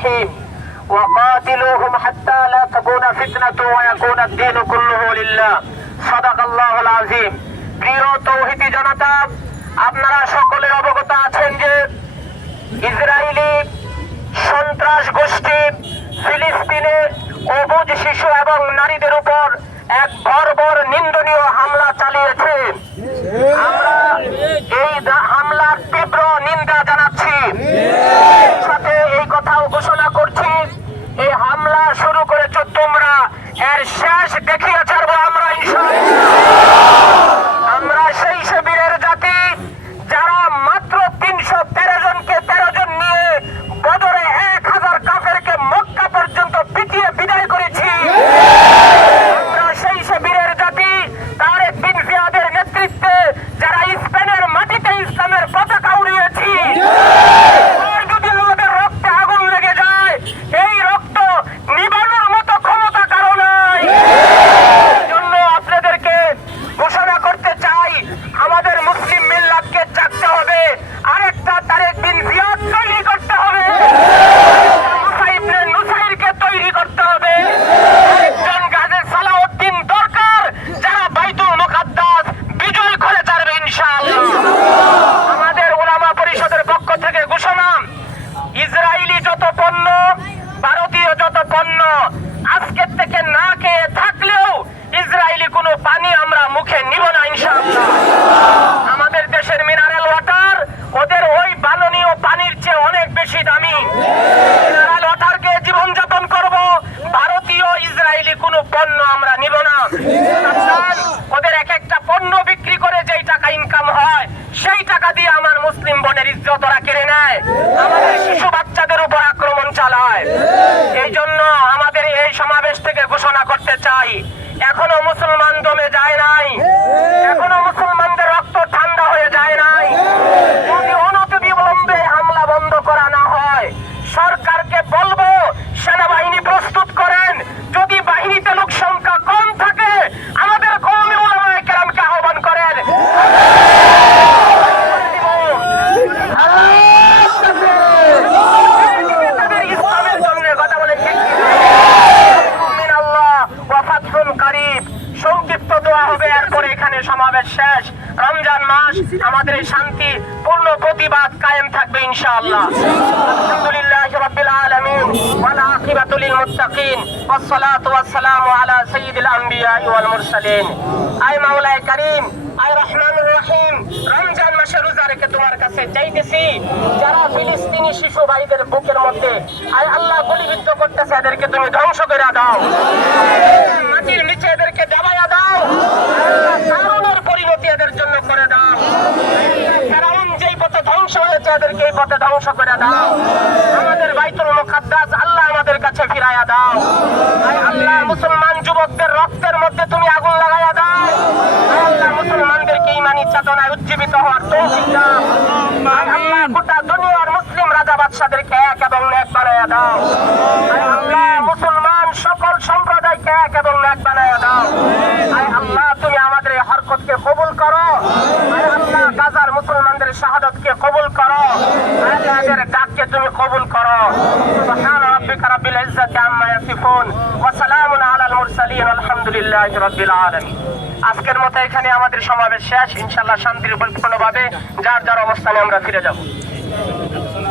الرحيم وقاتلوهم حتى لا تكون فتنة ويكون الدين كله لله صدق الله العظيم প্রিয় তৌহিদি জনতা আপনারা সকলে অবগত আছেন যে ইসরায়েলি সন্ত্রাস গোষ্ঠী ফিলিস্তিনে অবুজ শিশু এবং নারীদের উপর এক বর্বর নিন্দনীয় হামলা চালিয়েছে ওয়াটারকে জীবনযাপন করব। ভারতীয় ইসরায়েলি কোনো পণ্য আমরা নিব না। ওদের এক একটা পণ্য বিক্রি করে যেই টাকা ইনকাম হয়, সেই টাকা দিয়ে আমার মুসলিম বোনের ইজ্জত ওরা কেড়ে নেয়। আমাদের শিশু সমাবেশ শেষ। রমজান মাস, আমাদের এই শান্তি, পূর্ণ প্রতিবাদ কায়েম থাকবে ইনশাআল্লাহ। আলহামদুলিল্লাহ রাব্বিল আলামিন ওয়াল আকিবাতু লিল মুত্তাকিন ওয়াস সালাতু ওয়াস সালামু আলা সাইয়্যিদিল আমবিয়া ওয়াল মুরসালিন। আয় মাওলায়ে কারীম, আয় রহমানুর রহিম, রমজান মাসে রোজা রেখে তোমার কাছে চাইতেছি যারা ফিলিস্তিনি শিশু ভাইদের বুকের মধ্যে, আয় আল্লাহ গুলিবিদ্ধ করতেছে, এদেরকে তুমি ধ্বংস করে দাও মাটির নিচে এদেরকে দাবাইয়া দাও আল্লাহ, কারণের পরিণতি এদের জন্য করে দাও কারণ যেই পথে ধ্বংস এদেরকে এই পথে ধ্বংস করে দাও। আমাদের বাইতুল মুকাদ্দাস আল্লাহ আমাদের কাছে ফিরাইয়া দাও। আল্লাহ, মুসলমান যুবকদের রক্তের মধ্যে তুমি আগুন লাগাইয়া দাও। আল্লাহ, মুসলমানদেরকে ইমানি চেতনায় উজ্জীবিত হওয়ার তৌফিক দাও। আল্লাহ, গোটা দুনিয়ার মুসলিম রাজা বাদশাদেরকে এক এবং এক বানাইয়া দাও। আল্লাহ, মুসলমান সকল সম্প্রদায়কে এক এবং এক বানাইয়া দাও। আল্লাহ, তুমি আমাদের এই হরকতকে কবুল করো। আল্লাহ, গাজার মুসলমানদের শাহাদতকে কবুল করো। আয় আল্লাহ এদের ডাককে তুমি কবুল করো। সুবহান রাব্বিকা রাব্বিল ইজ্জাতি আম্মা ইয়াসিফুন ওয়া সালামুন আলাল মুরসালিন, আলহামদুলিল্লাহি রাব্বিল আলামিন। আজকের মতো এখানে আমাদের সমাবেশ শেষ। ইনশাআল্লাহ শান্তির উপর পরিপূর্ণভাবে যার যার অবস্থানে আমরা ফিরে যাব।